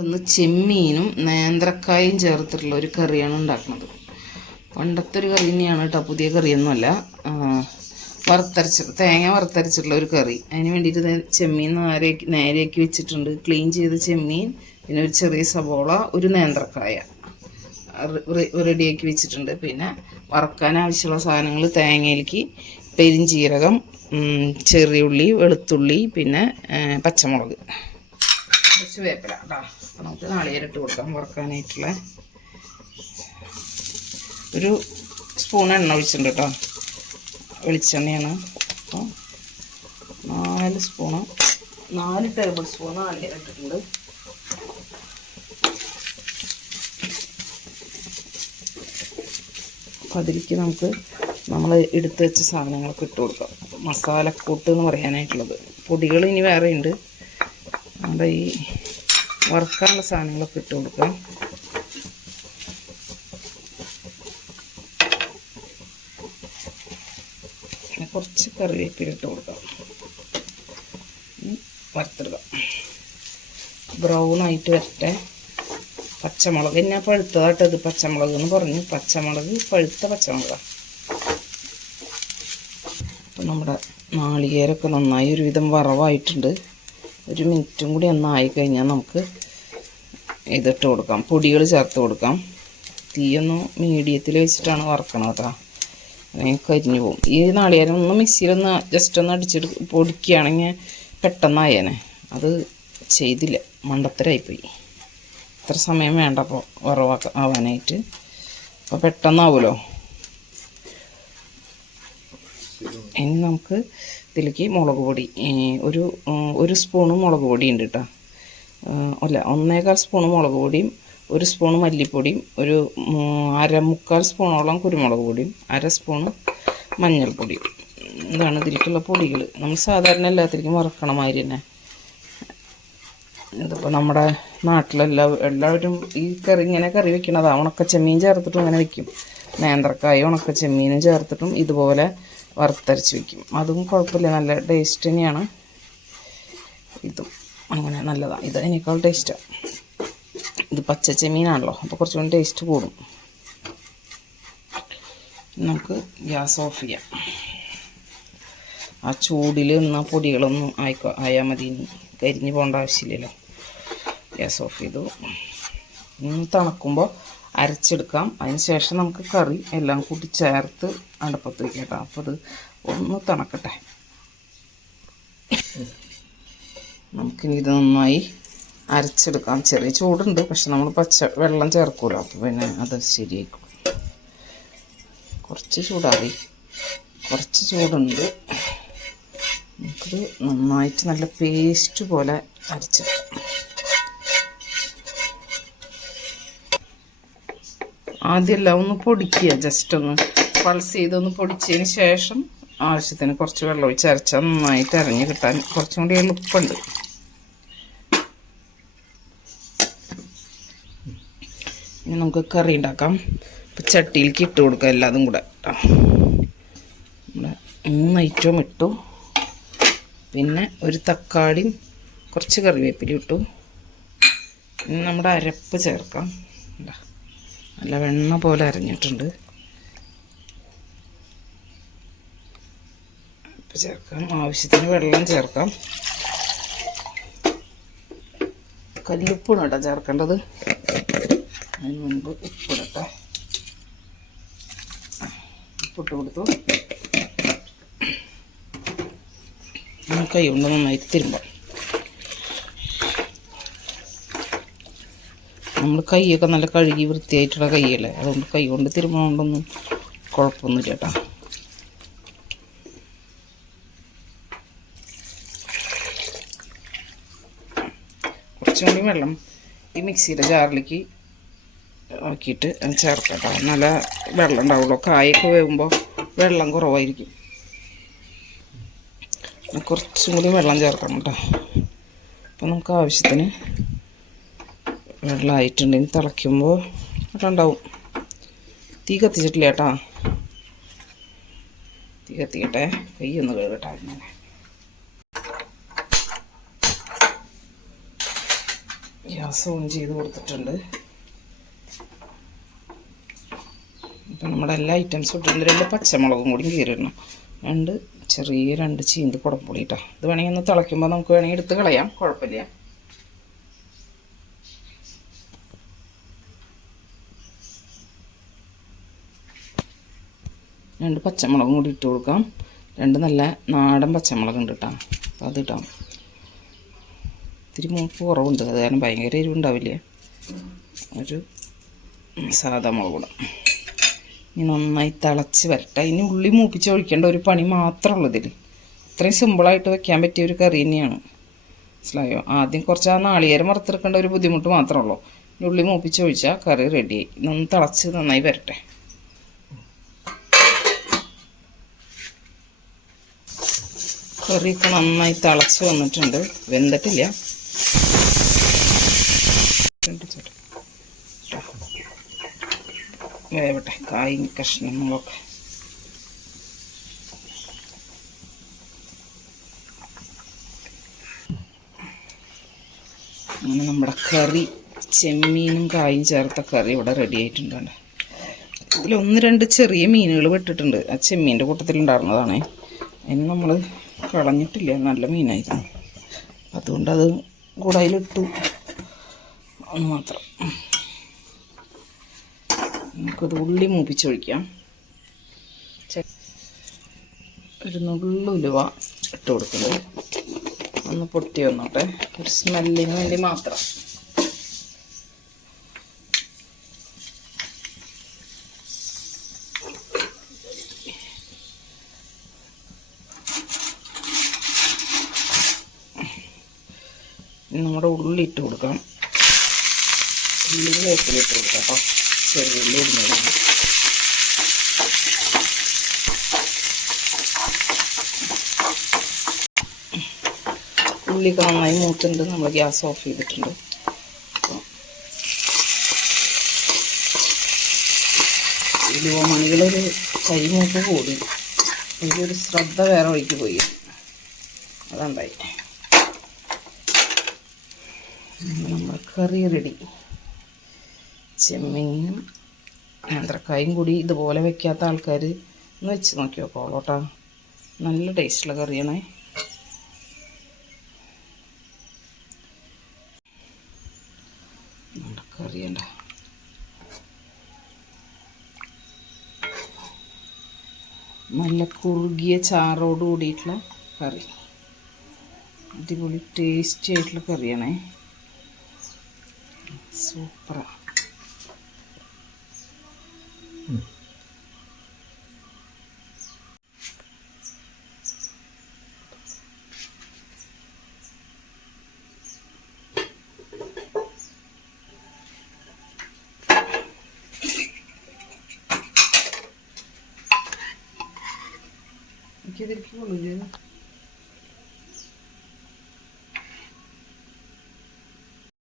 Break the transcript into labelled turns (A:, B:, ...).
A: ഒന്ന് ചെമ്മീനും നേന്ത്രക്കായും ചേർത്തിട്ടുള്ള ഒരു കറിയാണ് ഉണ്ടാക്കുന്നത്. പണ്ടത്തെ ഒരു കറി തന്നെയാണ് കേട്ടോ പുതിയ കറിയൊന്നുമല്ല. വറുത്തരച്ച തേങ്ങ വറുത്തരച്ചിട്ടുള്ള ഒരു കറി. അതിന് വേണ്ടിയിട്ട് ചെമ്മീൻ നേരെയാക്കി നേരെയാക്കി വെച്ചിട്ടുണ്ട്. ക്ലീൻ ചെയ്ത ചെമ്മീൻ പിന്നെ ഒരു ചെറിയ സബോള ഒരു നേന്ത്രക്കായ റെഡിയാക്കി വെച്ചിട്ടുണ്ട്. പിന്നെ വറക്കാൻ ആവശ്യമുള്ള സാധനങ്ങൾ തേങ്ങയിലേക്ക് പെരിഞ്ചീരകം ചെറിയുള്ളി വെളുത്തുള്ളി പിന്നെ പച്ചമുളക്. കുറച്ച് വേപ്പില കേട്ടോ. അപ്പോൾ നമുക്ക് നാളികേരം ഇട്ട് കൊടുക്കാം വറക്കാനായിട്ടുള്ള. ഒരു സ്പൂൺ എണ്ണ ഒഴിച്ചിട്ടുണ്ട് കേട്ടോ വെളിച്ചെണ്ണയാണ്. അപ്പോൾ നാല് സ്പൂണ് നാല് ടേബിൾ സ്പൂൺ നാളികേരം ഇട്ടിട്ടുണ്ട് അപ്പോൾ അതിലേക്ക് നമുക്ക് നമ്മൾ എടുത്തു വെച്ച സാധനങ്ങളൊക്കെ ഇട്ട് കൊടുക്കാം. മസാലക്കൂട്ട് എന്ന് പറയാനായിട്ടുള്ളത്. പൊടികൾ ഇനി വേറെ ഉണ്ട് നമ്മുടെ ഈ വറുക്കാനുള്ള സാധനങ്ങളൊക്കെ ഇട്ട് കൊടുക്കാം. കുറച്ച് കറിവേപ്പില ഇട്ട് കൊടുക്കാം. വറുത്തിടുക. ബ്രൗൺ ആയിട്ട് വരട്ടെ. പച്ചമുളക് ഞാൻ പഴുത്തതായിട്ട് ഇത് പച്ചമുളക് എന്ന് പറഞ്ഞു. പച്ചമുളക് പഴുത്ത പച്ചമുളകാണ് അപ്പം നമ്മുടെ നാളികേരമൊക്കെ നന്നായി ഒരുവിധം വറവായിട്ടുണ്ട്. ഒരു മിനിറ്റും കൂടി ഒന്നായി കഴിഞ്ഞാൽ നമുക്ക് ഇതിട്ട് കൊടുക്കാം. പൊടികൾ ചേർത്ത് കൊടുക്കാം. തീയൊന്നും മീഡിയത്തിൽ വെച്ചിട്ടാണ് വറക്കണത് കേട്ടോ അല്ലെങ്കിൽ കരിഞ്ഞു പോകും. ഈ നാളികേരം ഒന്ന് മിക്സിയിലൊന്ന് ജസ്റ്റ് ഒന്ന് അടിച്ചെടു പൊടിക്കുകയാണെങ്കിൽ പെട്ടെന്നായേനെ അത് ചെയ്തില്ല. മണ്ടത്തരായിപ്പോയി ഇത്ര സമയം വേണ്ട അപ്പോൾ വറവാക്ക ആവാനായിട്ട്. അപ്പോൾ പെട്ടെന്നാവുമല്ലോ. ഇനി നമുക്ക് ഇതിലേക്ക് മുളക് പൊടി ഒരു ഒരു സ്പൂണ് മുളക് പൊടി ഉണ്ട് കേട്ടോ അല്ല ഒന്നേകാൽ സ്പൂൺ മുളക് പൊടിയും ഒരു സ്പൂൺ മല്ലിപ്പൊടിയും ഒരു അര മുക്കാൽ സ്പൂണോളം കുരുമുളക് പൊടിയും അര സ്പൂണ് മഞ്ഞൾപ്പൊടിയും. ഇതാണ് ഇതിലേക്കുള്ള പൊടികൾ നമ്മൾ സാധാരണ എല്ലാത്തിലേക്കും വറക്കണ മാതിരി തന്നെ. ഇതിപ്പോൾ നമ്മുടെ നാട്ടിലെല്ലാ എല്ലാവരും ഈ കറി ഇങ്ങനെ കറി വെക്കണതാണ് ഉണക്ക ചെമ്മീൻ ചേർത്തിട്ടും ഇങ്ങനെ വെക്കും. നേന്ത്രക്കായും ഉണക്ക ചെമ്മീനും ചേർത്തിട്ടും ഇതുപോലെ വറുത്തരച്ച് വെക്കും. അതും കുഴപ്പമില്ല. നല്ല ടേസ്റ്റ് തന്നെയാണ്. ഇതും. അങ്ങനെ നല്ലതാണ് ഇത് അതിനേക്കാൾ ടേസ്റ്റാണ് ഇത് പച്ച ചെമ്മീനാണല്ലോ. അപ്പോൾ കുറച്ചുകൂടി ടേസ്റ്റ് കൂടും. നമുക്ക് ഗ്യാസ് ഓഫ് ചെയ്യാം. ആ ചൂടിൽ നിന്ന പൊടികളൊന്നും ആയിക്കോ ആയാൽ മതി. കരിഞ്ഞ് പോകേണ്ട ആവശ്യമില്ലല്ലോ. ഗ്യാസ് ഓഫ് ചെയ്തു. ഇന്ന് തണുക്കുമ്പോൾ അരച്ചെടുക്കാം. അതിന് ശേഷം നമുക്ക് കറി എല്ലാം കൂട്ടി ചേർത്ത് അടുപ്പത്ത് വയ്ക്കാം കേട്ടോ. അപ്പോൾ അത് ഒന്ന് തണക്കട്ടെ. നമുക്കിനി ഇത് നന്നായി അരച്ചെടുക്കാം. ചെറിയ ചൂടുണ്ട് പക്ഷെ നമ്മൾ പച്ച വെള്ളം ചേർക്കൂലോ? അപ്പോൾ പിന്നെ അത് ശരിയായിക്കും. കുറച്ച് ചൂടാറി. കുറച്ച് ചൂടുണ്ട്. നമുക്കിത് നന്നായിട്ട് നല്ല പേസ്റ്റ് പോലെ അരച്ചെടുക്കാം. ആദ്യമെല്ലാം ഒന്ന് പൊടിക്കുക. ജസ്റ്റ് ഒന്ന് പൾസ് ചെയ്തൊന്ന് പൊടിച്ചതിന് ശേഷം ആവശ്യത്തിന് കുറച്ച് വെള്ളം ഒഴിച്ച് അരച്ചാൽ നന്നായിട്ട് അരഞ്ഞ് കിട്ടാൻ കുറച്ചും കൂടി എളുപ്പമുണ്ട്. ഇനി നമുക്ക് കറി ഉണ്ടാക്കാം. ഇപ്പം ചട്ടിയിലേക്ക് ഇട്ട് കൊടുക്കാം എല്ലാതും കൂടെ. നമ്മുടെ മൂന്ന് ഐറ്റവും ഇട്ടു. പിന്നെ ഒരു തക്കാളിയും കുറച്ച് കറിവേപ്പില ഇട്ടു. ഇനി നമ്മുടെ അരപ്പ് ചേർക്കാം. നല്ല വെണ്ണ പോലെ അരഞ്ഞിട്ടുണ്ട്. അരപ്പ് ചേർക്കാം. ആവശ്യത്തിന് വെള്ളം ചേർക്കാം. കല്ലുപ്പാണ് കേട്ടോ ചേർക്കേണ്ടത്. അതിന് മുൻപ് ഉപ്പിടട്ടെ ഉപ്പിട്ട് കൊടുത്തു. കൈ കൊണ്ട് നന്നായി തിരുമ്പാം നമ്മൾ കൈയൊക്കെ നല്ല കഴുകി വൃത്തിയായിട്ടുള്ള കൈയല്ലേ? അതുകൊണ്ട് കൈ കൊണ്ട് തിരുമ്മുകൊണ്ടൊന്നും കുഴപ്പമൊന്നുമില്ല കേട്ടോ. കുറച്ചും വെള്ളം ഈ മിക്സിയുടെ ജാറിലേക്ക് ആക്കിയിട്ട് ചേർക്കാം കേട്ടോ. നല്ല വെള്ളം ഉണ്ടാവുള്ളൂ. കായൊക്കെ വേകുമ്പോൾ വെള്ളം കുറവായിരിക്കും. കുറച്ചും കൂടി വെള്ളം ചേർക്കണം കേട്ടോ. അപ്പം നമുക്ക് ആവശ്യത്തിന് വെള്ളമായിട്ടുണ്ടെങ്കിൽ തിളയ്ക്കുമ്പോൾ വെള്ളം ഉണ്ടാവും. തീ കത്തിച്ചിട്ടില്ല കേട്ടോ. തീ കത്തിക്കട്ടെ. കൈ ഒന്ന് കഴുകട്ടെ അങ്ങനെ ഗ്യാസ് ഓൺ ചെയ്ത് കൊടുത്തിട്ടുണ്ട്. ഇപ്പം നമ്മുടെ എല്ലാ ഐറ്റംസും ഇട്ടിട്ടുണ്ട്. രണ്ട് പച്ചമുളകും കൂടി കീറിയിടണം. രണ്ട് ചെറിയ രണ്ട് ചീന്ത് കുടംപുളി കേട്ടോ ഇത് വേണമെങ്കിൽ ഒന്ന് തിളയ്ക്കുമ്പോൾ നമുക്ക് വേണമെങ്കിൽ എടുത്ത് കളയാം. കുഴപ്പമില്ല. രണ്ട് പച്ചമുളകും കൂടി ഇട്ട് കൊടുക്കാം. രണ്ട് നല്ല നാടൻ പച്ചമുളക് ഉണ്ട് കേട്ടോ അപ്പോൾ അത് ഇടാം. ഇത്തിരി മൂപ്പ് കുറവുണ്ട്. അത് കാരണം ഭയങ്കര എരിവുണ്ടാവില്ല? ഒരു സാധാ മുളക് ഇനി നന്നായി തിളച്ച് വരട്ടെ. ഇനി ഉള്ളി മൂപ്പിച്ച് ഒഴിക്കേണ്ട ഒരു പണി മാത്രമേ ഉള്ളൂ ഇതിൽ അത്രയും സിമ്പിളായിട്ട് വെക്കാൻ പറ്റിയ ഒരു കറി തന്നെയാണ്. മനസ്സിലായോ? ആദ്യം കുറച്ച് ആ നാളികേരം വറുത്തെടുക്കേണ്ട ഒരു ബുദ്ധിമുട്ട് മാത്രമേ ഉള്ളൂ. ഉള്ളി മൂപ്പിച്ച് ഒഴിച്ചാൽ കറി റെഡിയായി നന്ന് തിളച്ച് നന്നായി വരട്ടെ. കറിയൊക്കെ നന്നായി തിളച്ച് വന്നിട്ടുണ്ട്. വെന്തിട്ടില്ല. വേവട്ടെ. കായും കഷ്ണങ്ങളൊക്കെ അങ്ങനെ നമ്മുടെ കറി ചെമ്മീനും കായും ചേർത്ത കറി ഇവിടെ റെഡി ആയിട്ടുണ്ട് ഇതിൽ ഒന്ന് രണ്ട് ചെറിയ മീനുകൾ വിട്ടിട്ടുണ്ട്. ആ ചെമ്മീന്റെ കൂട്ടത്തിലുണ്ടായിരുന്നതാണേ. അതിന് നമ്മൾ കളഞ്ഞിട്ടില്ല. നല്ല മീനായിരുന്നു. അതുകൊണ്ട് അത് കൂടെ അതിലിട്ടു. ഒന്ന് മാത്രം. നമുക്കത് ഉള്ളി മൂപ്പിച്ചൊഴിക്കാം ഒരു നുള്ളുലുവ ഇട്ട് കൊടുക്കുന്നത് ഒന്ന് പൊട്ടി വന്നോട്ടെ. ഒരു സ്മെല്ലിന് വേണ്ടി മാത്രം. നമ്മുടെ ഉള്ളി ഇട്ട് കൊടുക്കാം. ഉള്ളി വേപ്പിലിട്ട് കൊടുക്കാം അപ്പോൾ ചെറിയ ഉള്ളി ഇടുന്നതാണ് ഉള്ളിയൊക്കെ നന്നായി മൂത്തുണ്ട്. നമ്മൾ ഗ്യാസ് ഓഫ് ചെയ്തിട്ടുണ്ട്. ഇരുപത് മണികളൊരു കൈ മൂപ്പ് കൂടി. ഒരു ശ്രദ്ധ വേറെ വഴിക്ക് പോയി. അതുണ്ടായി. നമ്മൾ കറി റെഡി. ചെമ്മീനും നേന്ത്രക്കായും കൂടി ഇതുപോലെ വെക്കാത്ത ആൾക്കാർ ഒന്ന് വെച്ച് നോക്കി നോക്കോളൂട്ടാ നല്ല ടേസ്റ്റുള്ള കറിയാണേ. കറിയണ്ട നല്ല കുറുകിയ ചാറോട് കൂടിയിട്ടുള്ള കറി. അടിപൊളി ടേസ്റ്റി ആയിട്ടുള്ള കറിയാണേ. Quiero decir que.